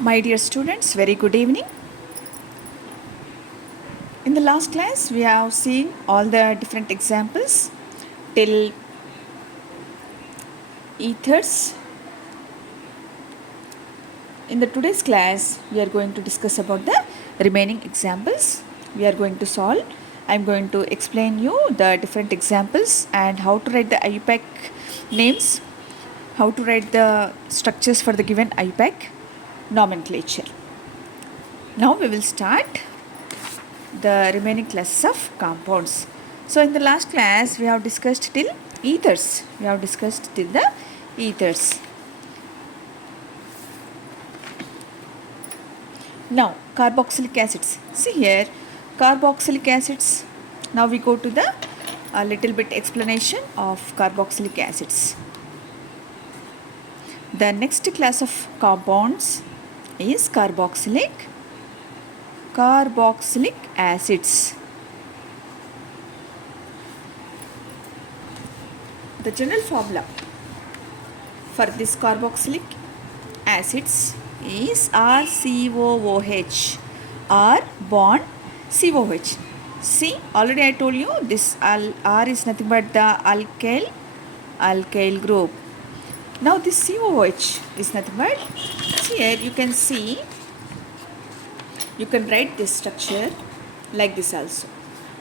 My dear students, very good evening. In the last class, we have seen all the different examples till ethers. In the today's class, we are going to discuss about the remaining examples. We are going to solve. I am going to explain you the different examples and how to write the IUPAC names, how to write the structures for the given IUPAC nomenclature. Now we will start the remaining classes of compounds. So in the last class we have discussed till ethers. The ethers. Now carboxylic acids. See here, carboxylic acids. Now we go to the little bit explanation of carboxylic acids. The next class of compounds is carboxylic acids. The general formula for this carboxylic acids is RCOOH, R bond COH. See, already I told you this R is nothing but the alkyl group. Now this COH is nothing but, here you can see, you can write this structure like this also.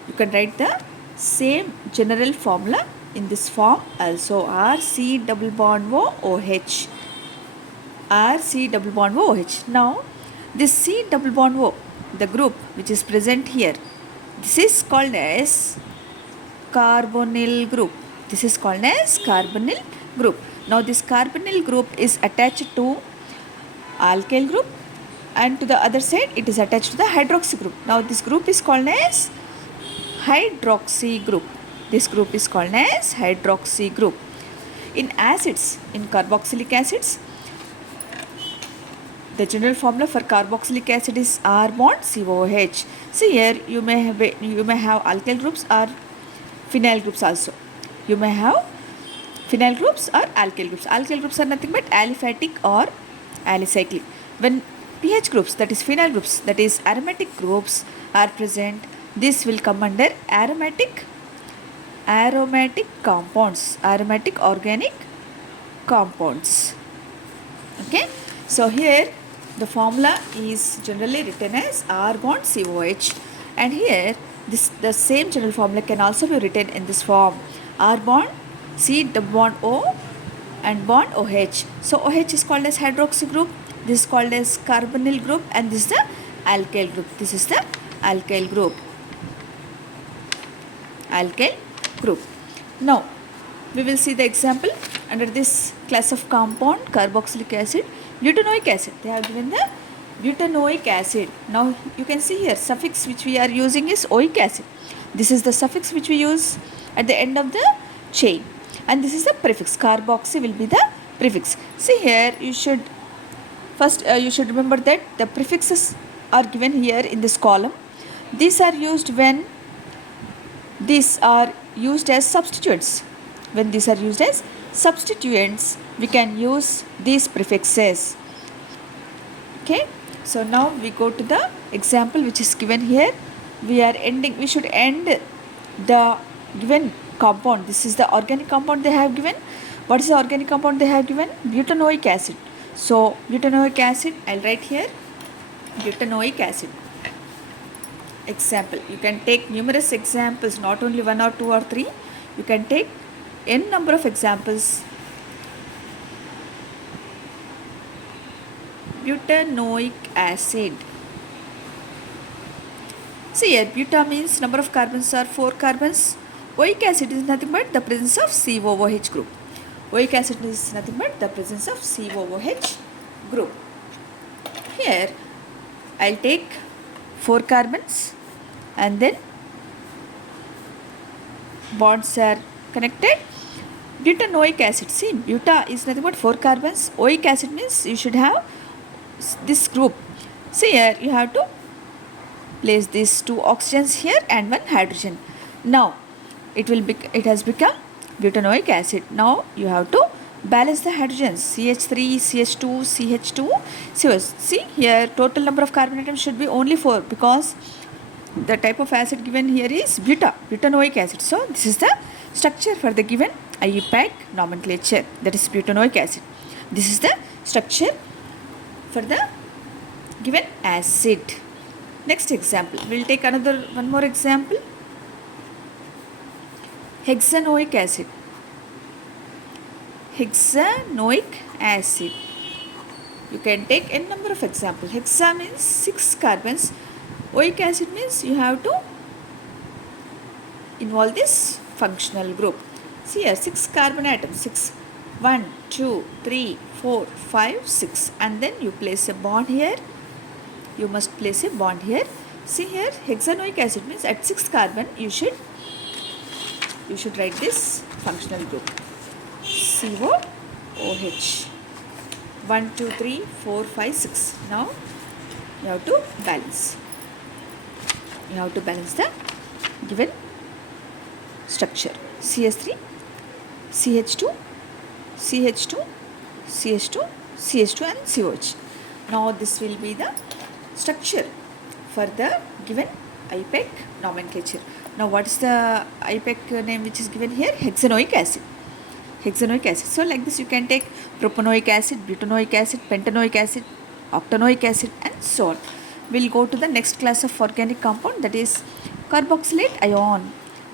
You can write the same general formula in this form also, RC double bond OH. RC double bond OH. Now this C double bond O, the group which is present here, this is called as carbonyl group. Now this carbonyl group is attached to alkyl group, and to the other side it is attached to the hydroxy group. Now this group is called as hydroxy group. In acids, in carboxylic acids, the general formula for carboxylic acid is R bond COH. See here, you may have alkyl groups or phenyl groups also. You may have phenyl groups or alkyl groups. Alkyl groups are nothing but aliphatic or alicyclic. When pH groups, that is phenyl groups, that is aromatic groups are present, this will come under aromatic organic compounds. Okay, so here the formula is generally written as R bond COH, and here the same general formula can also be written in this form, R bond C double bond O and bond OH. So OH is called as hydroxy group, this is called as carbonyl group, and this is the alkyl group. Now we will see the example under this class of compound carboxylic acid. Butanoic acid, they have given the butanoic acid. Now you can see here, suffix which we are using is oic acid. This is the suffix which we use at the end of the chain, and this is the prefix. Carboxy will be the prefix. See here, you should remember that the prefixes are given here in this column. These are used when these are used as substituents. When these are used as substituents, we can use these prefixes. Okay, so now we go to the example which is given here. We should end the given compound. This is the organic compound they have given. What is the organic compound they have given? Butanoic acid. So butanoic acid, I'll write here butanoic acid. Example, you can take numerous examples, not only one or two or three. You can take n number of examples. Butanoic acid. See here, buta means number of carbons are 4 carbons. Oic acid is nothing but the presence of COOH group. Oic acid is nothing but the presence of COOH group. Here I'll take 4 carbons, and then bonds are connected. Butanoic acid, see, buta is nothing but 4 carbons. Oic acid means you should have this group. See here, you have to place these 2 oxygens here and 1 hydrogen. Now it has become butanoic acid. Now you have to balance the hydrogens CH3, CH2, CH2, COH. See here, total number of carbon atoms should be only 4 because the type of acid given here is butanoic acid. So this is the structure for the given IUPAC nomenclature, that is butanoic acid. This is the structure for the given acid. Next example, we will take one more example. Hexanoic acid. Hexanoic acid. You can take n number of examples. Hexa means 6 carbons. Oic acid means you have to involve this functional group. See here, 6 carbon atoms. 6. 1, 2, 3, 4, 5, 6. And then you place a bond here. You must place a bond here. See here, hexanoic acid means at 6th carbon you should write this functional group. COOH. 1, 2, 3, 4, 5, 6. Now you have to balance. You have to balance the given structure. CH3, CH2, CH2, CH2, CH2 and COH. Now this will be the structure for the given IUPAC nomenclature. Now what is the IUPAC name which is given here? Hexanoic acid. Hexanoic acid. So like this you can take propanoic acid, butanoic acid, pentanoic acid, octanoic acid and so on. We'll go to the next class of organic compound, that is carboxylate ion.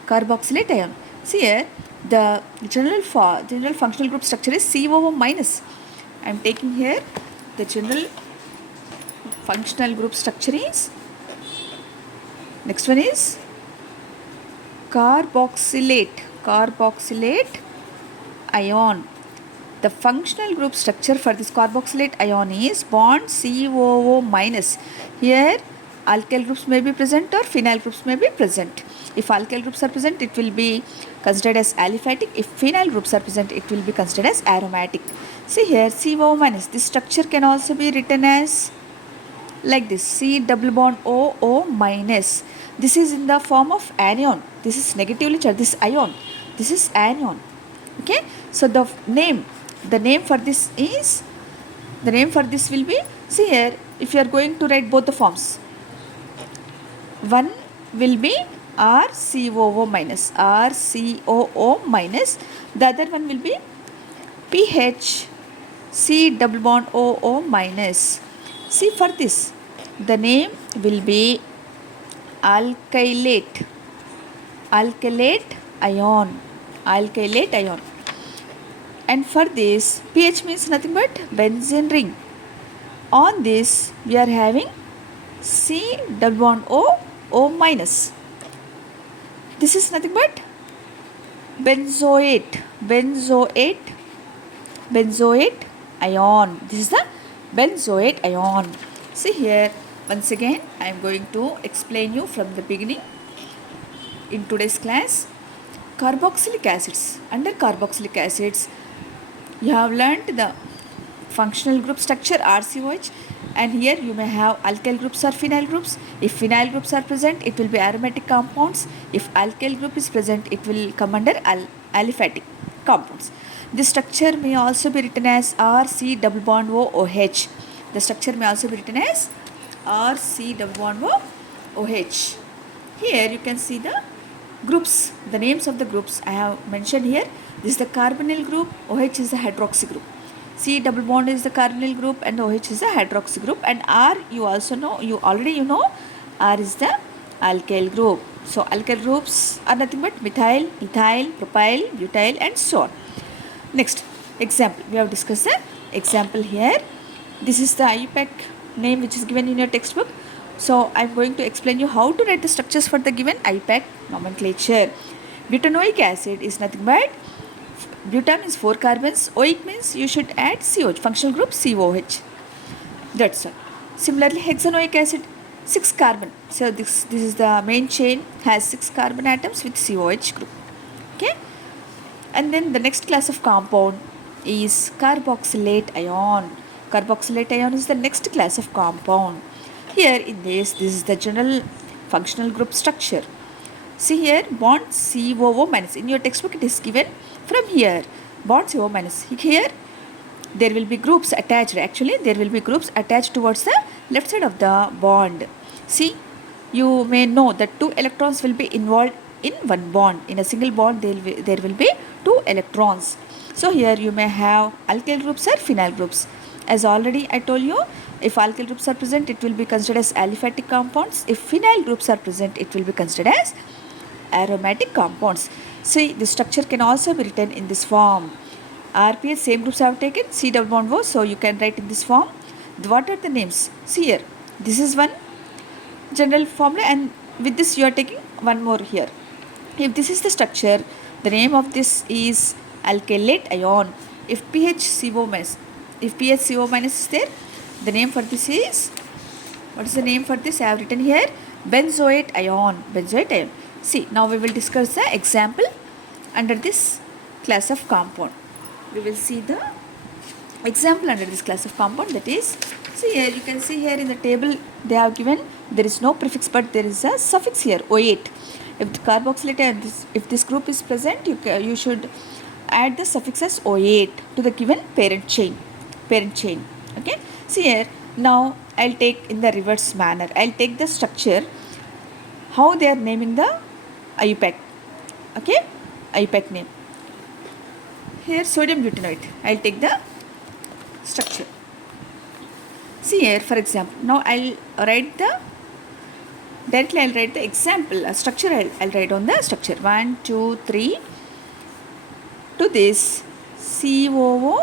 Carboxylate ion. See here, the general functional group structure is COO minus. I am taking here the general functional group structure is, next one is carboxylate ion. The functional group structure for this carboxylate ion is bond COO minus. Here alkyl groups may be present or phenyl groups may be present. If alkyl groups are present, it will be considered as aliphatic. If phenyl groups are present, it will be considered as aromatic. See here, COO minus. This structure can also be written as like this, C double bond OO minus. This is in the form of anion. This is negatively charged. This ion. This is anion. Okay. So the name for this will be, see here, if you are going to write both the forms, one will be RCOO minus, the other one will be PH C double bond OO minus. See, for this the name will be alkylate ion. And for this, pH means nothing but benzene ring. On this we are having C double bond O minus. This is nothing but benzoate ion. This is the benzoate ion. See here, once again I am going to explain you from the beginning in today's class. Carboxylic acids. Under carboxylic acids, you have learnt the functional group structure RCOH, and here you may have alkyl groups or phenyl groups. If phenyl groups are present, it will be aromatic compounds. If alkyl group is present, it will come under aliphatic compounds. This structure may also be written as RC double bond OH. The structure may also be written as RC double bond OH. Here you can see the groups, the names of the groups I have mentioned here. This is the carbonyl group, OH is the hydroxy group. C double bond is the carbonyl group and OH is the hydroxy group, and R you already know R is the alkyl group. So alkyl groups are nothing but methyl, ethyl, propyl, butyl and so on. Next example, we have discussed the example here. This is the IUPAC name which is given in your textbook. So I am going to explain you how to write the structures for the given IUPAC nomenclature. Butanoic acid is nothing but, buta means 4 carbons, oic means you should add COH, functional group COH. That's all. Similarly, hexanoic acid, 6 carbon. So this is the main chain, has 6 carbon atoms with COH group. Okay. And then the next class of compound is carboxylate ion. Carboxylate ion is the next class of compound. Here in this is the general functional group structure. See here, bond COO minus. In your textbook it is given from here. bond CO minus. Here there will be groups attached. Actually, there will be groups attached towards the left side of the bond. See, you may know that 2 electrons will be involved in one bond. In a single bond, there will be 2 electrons. So here you may have alkyl groups or phenyl groups. As already I told you, if alkyl groups are present, it will be considered as aliphatic compounds. If phenyl groups are present, it will be considered as aromatic compounds. See, the structure can also be written in this form. RPS, same groups I have taken, C double bond O, so you can write in this form. What are the names? See here, this is one general formula, and with this you are taking one more here. If this is the structure, the name of this is alkylate ion. If PHCO minus, if PHCO minus is there, the name for this is, what is the name for this? I have written here benzoate ion. Benzoate ion. See, now we will discuss the example under this class of compound. We will see the example under this class of compound, that is, see here, you can see here in the table they have given, there is no prefix but there is a suffix here, O8. If the carboxylate ion, if this group is present, you should add the suffix as O8 to the given parent chain. Okay, see here, now I'll take in the reverse manner. I'll take the structure, how they are naming the IUPAC. Okay, IUPAC name. Here sodium butanoate. I'll take the structure. See here, for example, now I'll write the example structure. I'll write on the structure 1, 2, 3 to this COO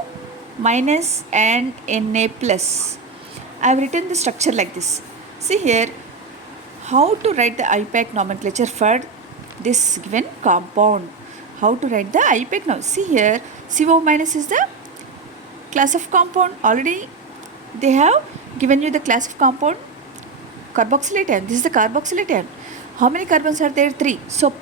minus and Na plus. I've written the structure like this. See here, how to write the IUPAC nomenclature for this given compound. How to write the IUPAC now? See here, CO minus is the class of compound. Already they have given you the class of compound carboxylate ion. This is the carboxylate ion. How many carbons are there? 3. So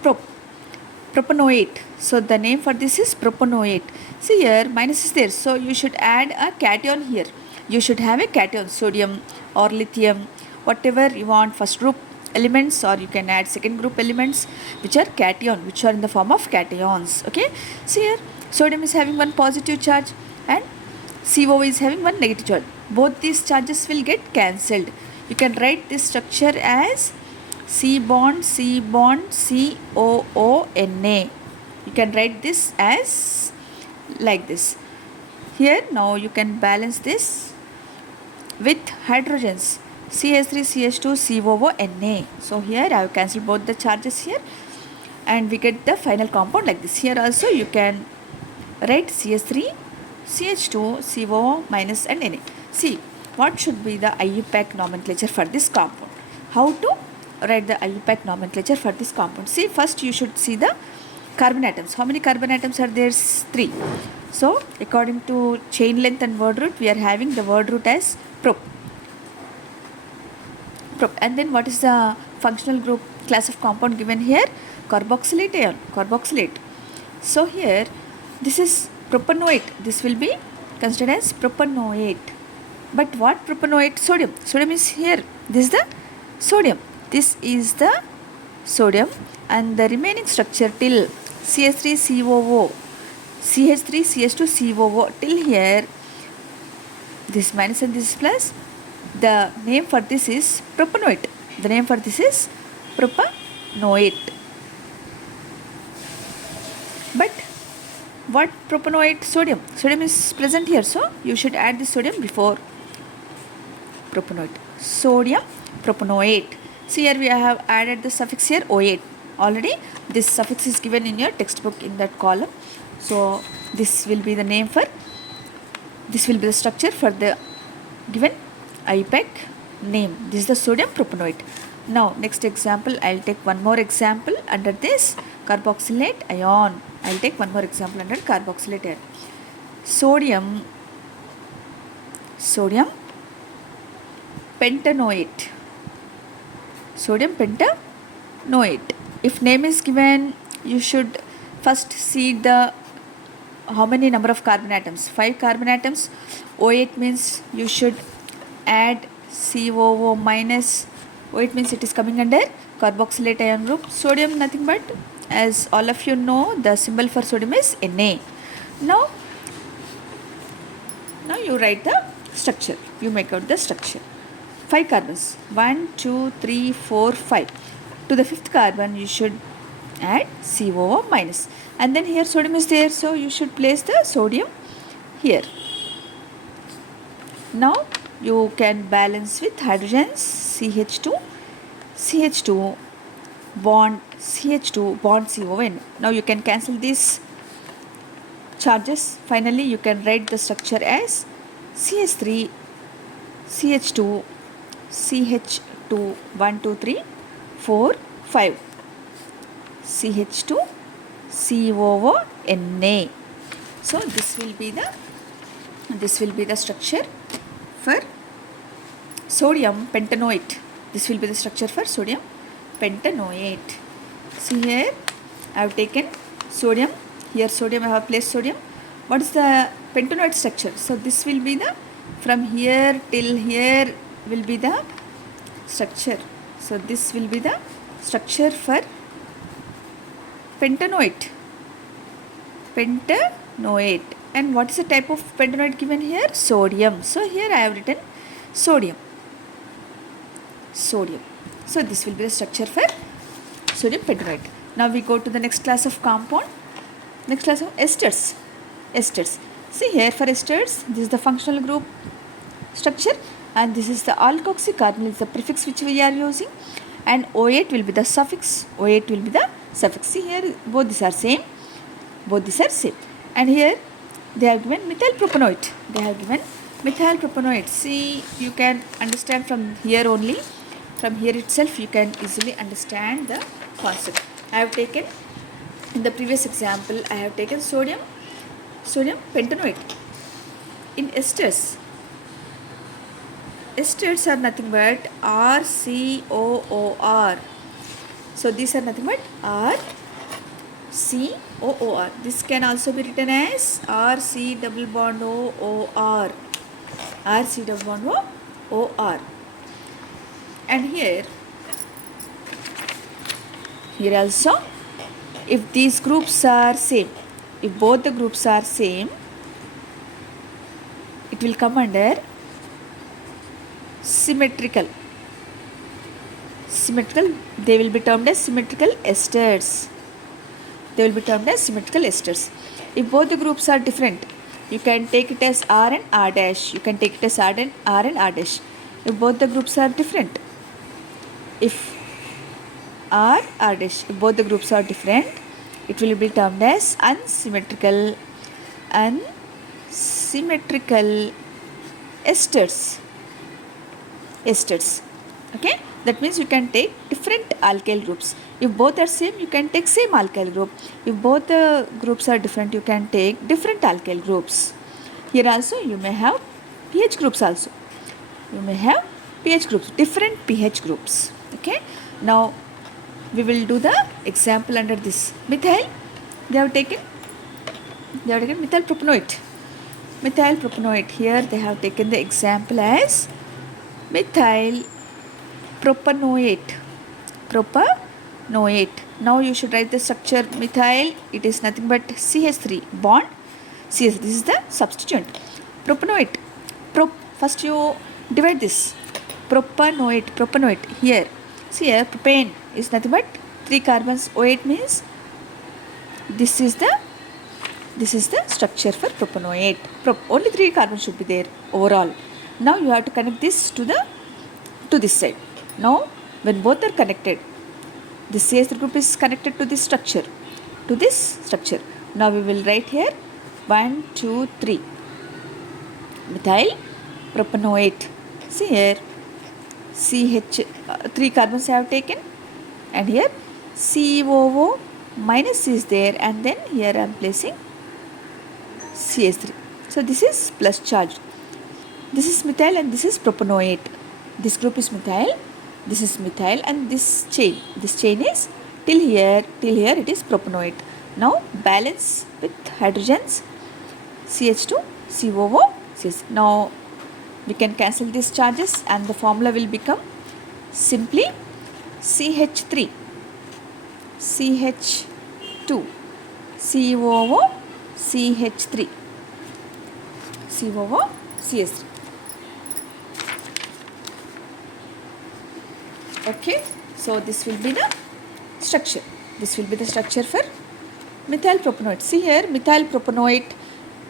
propanoate. So the name for this is propanoate. See here, minus is there. So you should add a cation here. You should have a cation, sodium or lithium, whatever you want, first group elements, or you can add second group elements which are cation, which are in the form of cations. Okay, see here, sodium is having one positive charge and CO is having one negative charge. Both these charges will get cancelled. You can write this structure as C bond COONA. You can write this as like this. Here now you can balance this with hydrogens CH3 CH2 COONA. So here I have cancelled both the charges here and we get the final compound like this. Here also you can write CH3 CH2 CO minus and Na. See, what should be the IUPAC nomenclature for this compound? How to write the IUPAC nomenclature for this compound? See, first you should see the carbon atoms. How many carbon atoms are there? 3. So according to chain length and word root, we are having the word root as prop. And then what is the functional group class of compound given here? Carboxylate ion, carboxylate. So here this is propanoate. This will be considered as propanoate. But what propanoate? Sodium. Sodium is here. This is the sodium. This is the sodium, and the remaining structure till CH3COO, CH3CH2COO till here, this minus and this plus. The name for this is propanoate. The name for this is propanoate. But what propanoate? Sodium. Sodium is present here, so you should add the sodium before propanoate. Sodium propanoate. See here we have added the suffix here O8. Already this suffix is given in your textbook in that column. So this will be the name for, this will be the structure for the given IUPAC name. This is the sodium propanoate. Now next example, I'll take one more example under this carboxylate ion. I'll take one more example under carboxylate ion. Sodium pentanoate. Sodium pentanoate. If name is given, you should first see the how many number of carbon atoms. 5 carbon atoms. O8 means you should add COO minus. O8 means it is coming under carboxylate ion group. Sodium nothing but, as all of you know, the symbol for sodium is Na. Now you write the structure. You make out the structure. 5 carbons. 1, 2, 3, 4, 5. To the 5th carbon you should add COO minus. And then here sodium is there, so you should place the sodium here. Now you can balance with hydrogens. CH2 bond CH2 bond CON. Now you can cancel these charges. Finally you can write the structure as CH3 CH2 CH2 1 2 3 4 5 CH2 COO Na. So this will be the structure for sodium pentanoate. This will be the structure for sodium pentanoate. See here I have taken sodium. Here sodium, I have placed sodium. What is the pentanoate structure? So this will be the, from here till here will be the structure. So this will be the structure for pentanoate. And what is the type of pentanoate given here? Sodium. So here I have written sodium. So this will be the structure for sodium pentanoate. Now we go to the next class of compound. Next class of esters. See here for esters, this is the functional group structure, and this is the alkoxy carbonyl is the prefix which we are using, and O8 will be the suffix. See here both these are same. And here they have given methyl propanoate. See, you can understand from here only. From here itself you can easily understand the concept. I have taken, in the previous example, I have taken sodium pentanoate. In esters are nothing but RCOOR. So these are nothing but RCOOR. This can also be written as RC double bond OOR. And here also, if these groups are same, if both the groups are same, it will come under symmetrical. They will be termed as symmetrical esters. If both the groups are different, you can take it as R and R dash. If both the groups are different, if both the groups are different, it will be termed as unsymmetrical esters. Okay, that means you can take different alkyl groups. If both are same, you can take same alkyl group. If both the groups are different, you can take different alkyl groups. Here also you may have pH groups also. Different pH groups. Okay, now we will do the example under this. Methyl, they have taken methyl propanoate. Here they have taken the example as methyl propanoate. Now you should write the structure. Methyl, it is nothing but CH3 bond CH. This is the substituent. Propanoate. First you divide this. Propanoate. Here, see here, propane is nothing but 3 carbons. O8 means this is the structure for propanoate. Only 3 carbons should be there overall. Now you have to connect this to this side. Now when both are connected, this CH3 group is connected to this structure. Now we will write here 1, 2, 3 methyl propanoate. See here CH 3 carbons I have taken, and here COO minus is there, and then here I am placing CH3. So this is plus charge. This is methyl and this is propanoate. This group is methyl, this is methyl, and this chain is till here it is propanoate. Now balance with hydrogens, CH2 COO CH. Now we can cancel these charges and the formula will become simply CH3 CH2 COO CH3, COO, CH3. Okay, so this will be the structure. This will be the structure for methyl propanoate. See here, methyl propanoate,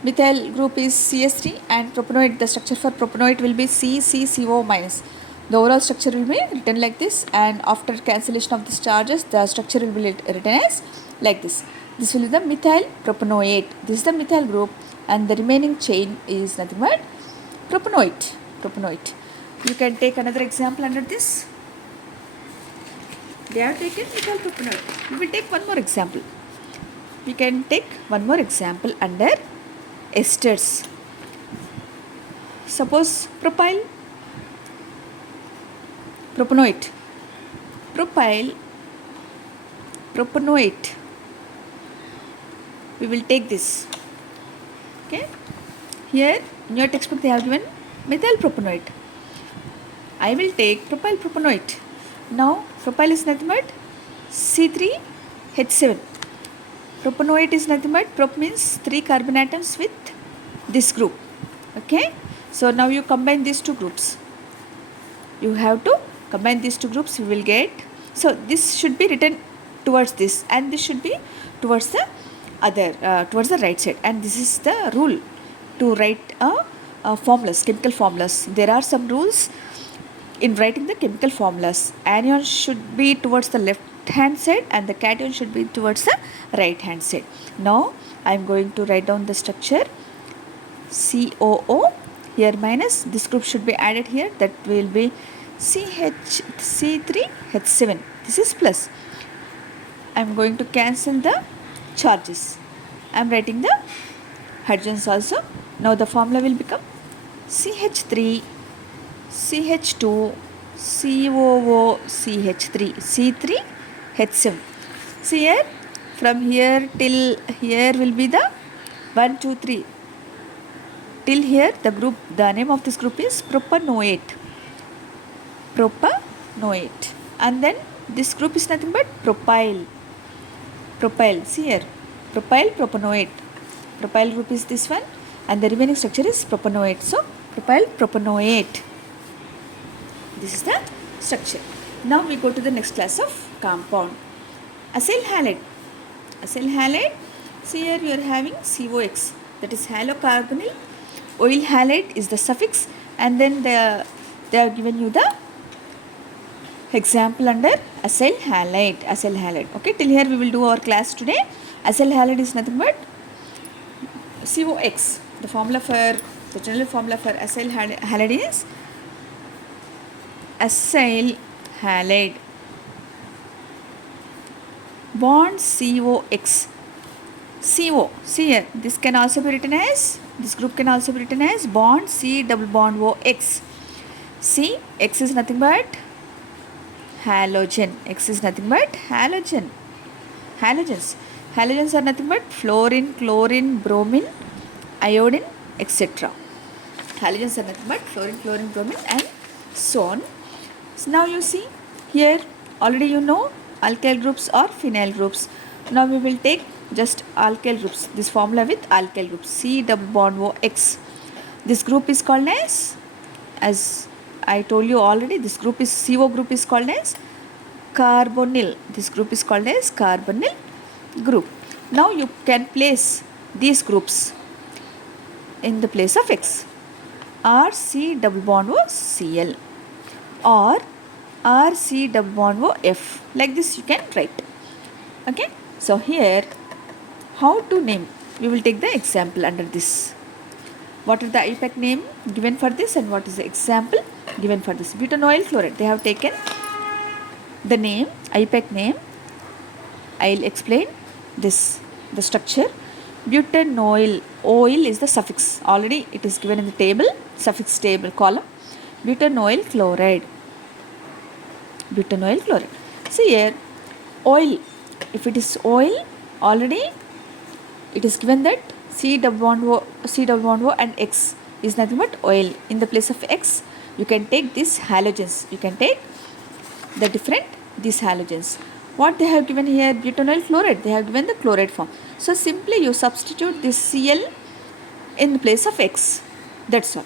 methyl group is CS3 and propanoate, the structure for propanoate will be CCCO minus. The overall structure will be written like this, and after cancellation of these charges, the structure will be written as like this. This will be the methyl propanoate. This is the methyl group, and the remaining chain is nothing but propanoate. Propanoate. You can take another example under this. They are taken methyl propanoate. We will take one more example. We can take one more example under esters. Suppose propyl propanoate. Propyl propanoate. We will take this. Okay. Here in your textbook they have given methyl propanoate. I will take propyl propanoate. Now propyl is nothing but C3H7. Propanoate is nothing but, prop means 3 carbon atoms with this group. Okay. So now you combine these two groups. You have to combine these two groups, you will get. So this should be written towards this, and this should be towards the other, towards the right side. And this is the rule to write formulas, chemical formulas. There are some rules in writing the chemical formulas. Anion should be towards the left hand side and the cation should be towards the right hand side. Now I am going to write down the structure COO. Here minus, this group should be added here, that will be C3H7. This is plus. I am going to cancel the charges. I am writing the hydrogens also. Now the formula will become CH3 CH2 COO CH3 C3H7. See here, from here till here will be the 1, 2, 3. Till here the group, the name of this group is propanoate. Propanoate. And then this group is nothing but propyl. Propyl. See here, propyl propanoate. Propyl group is this one, and the remaining structure is propanoate. So propyl propanoate. This is the structure. Now we go to the next class of compound. Acyl halide. Acyl halide. See here you are having COX, that is halocarbonyl. Oil halide is the suffix, and then they have given you the example under acyl halide. Acyl halide. Okay, till here we will do our class today. Acyl halide is nothing but COX. The formula for, the general formula for acyl halide is acyl halide bond COX. CO. See here, this can also be written as, this group can also be written as bond C double bond OX. C, X is nothing but halogen. X is nothing but halogen. Halogens. Halogens are nothing but fluorine, chlorine, bromine, iodine, etc. Halogens are nothing but fluorine, chlorine, bromine, and so on. So now you see here, already you know alkyl groups or phenyl groups. Now we will take just alkyl groups. This formula with alkyl groups, C double bond OX. This group is called as I told you already, this group is, CO group is called as carbonyl. This group is called as carbonyl group. Now you can place these groups in the place of X. RC double bond O Cl or RC double bond O F. Like this you can write. Okay. So here, how to name? We will take the example under this. What is the IUPAC name given for this, and what is the example given for this? Butanoyl chloride. They have taken the name, IUPAC name. I will explain this, the structure. Butanoyl, oil is the suffix. Already it is given in the table, suffix table column. Butanoyl chloride. Butanoyl chloride. See here, oil. If it is oil, already it is given that C double bond O and X is nothing but oil. In the place of X, you can take these halogens. You can take the different, these halogens. What they have given here? Butanoyl chloride. They have given the chloride form. So simply you substitute this Cl in place of X. That's all.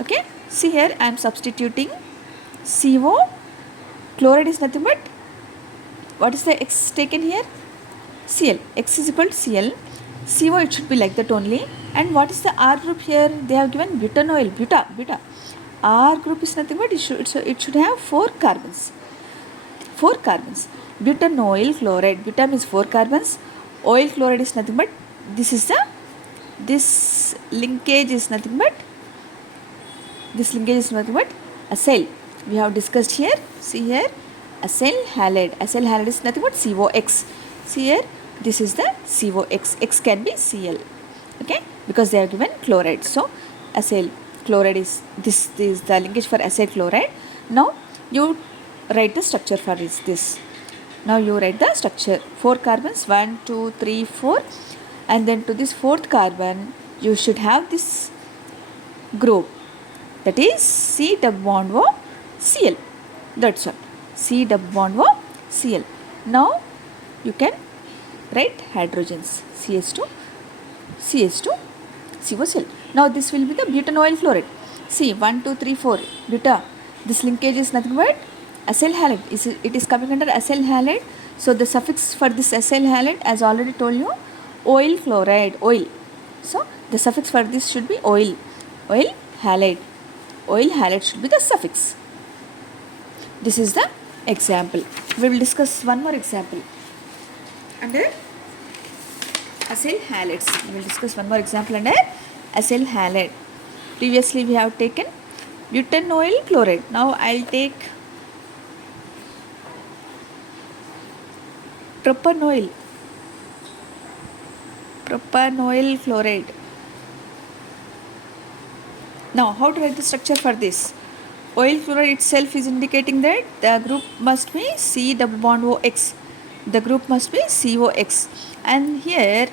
Okay. See here I am substituting CO. Chloride is nothing but, what is the X taken here? Cl. X is equal to Cl. CO, it should be like that only. And what is the R group here? They have given butanoyl. Beta. R group is nothing but, it should have 4 carbons. 4 carbons. Butanoyl chloride. Buta means 4 carbons. Oil chloride is nothing but, this linkage is nothing but acyl. We have discussed here. See here, acyl halide. Acyl halide is nothing but COX. See here, this is the COX. X can be Cl. Okay, because they are given chloride. So acyl chloride is this is the linkage for acyl chloride. Now you write the structure for this. Now you write the structure. 4 carbons, 1, 2, 3, 4, and then to this 4th carbon you should have this group, that is C double bond O Cl. That's all. C double bond O Cl. Now you can write hydrogens, CH2 COCl. Now this will be the butanoyl chloride. See, 1, 2, 3, 4 buta. This linkage is nothing but acyl halide. It is coming under acyl halide. So the suffix for this acyl halide, as already told you, oil chloride, oil. So the suffix for this should be oil halide. Oil halide should be the suffix. This is the example. We will discuss one more example under acyl halides. We will discuss one more example under acyl halide. Previously we have taken butanoyl chloride. Now I will take propanoyl chloride. Now how to write the structure for this? Oil chloride itself is indicating that the group must be C double bond OX. The group must be COX. And here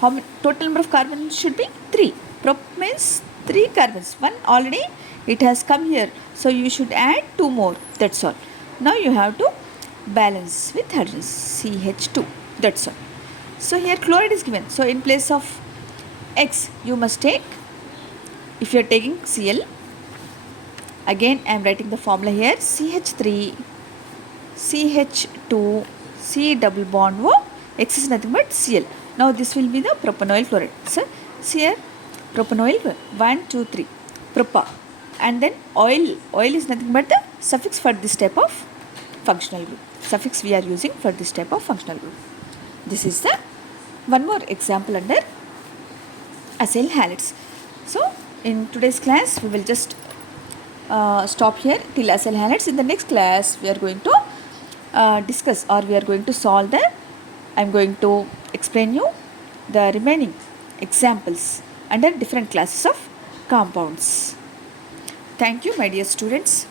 how many total number of carbons should be? 3. Prop means 3 carbons. One already it has come here. So you should add 2 more. That's all. Now you have to balance with hydrogen, CH2. That's all. So here chloride is given. So in place of X you must take, if you are taking Cl, again I am writing the formula here, CH3 CH2 C double bond O, X is nothing but Cl. Now this will be the propanoyl chloride. So see here, propanoyl 1, 2, 3 propa, and then oil is nothing but the suffix for this type of functional group. Suffix we are using for this type of functional group. This is the one more example under acyl halides. So in today's class we will just stop here till acyl halides. In the next class we are going to discuss, or we are going to solve the, I am going to explain you the remaining examples under different classes of compounds. Thank you, my dear students.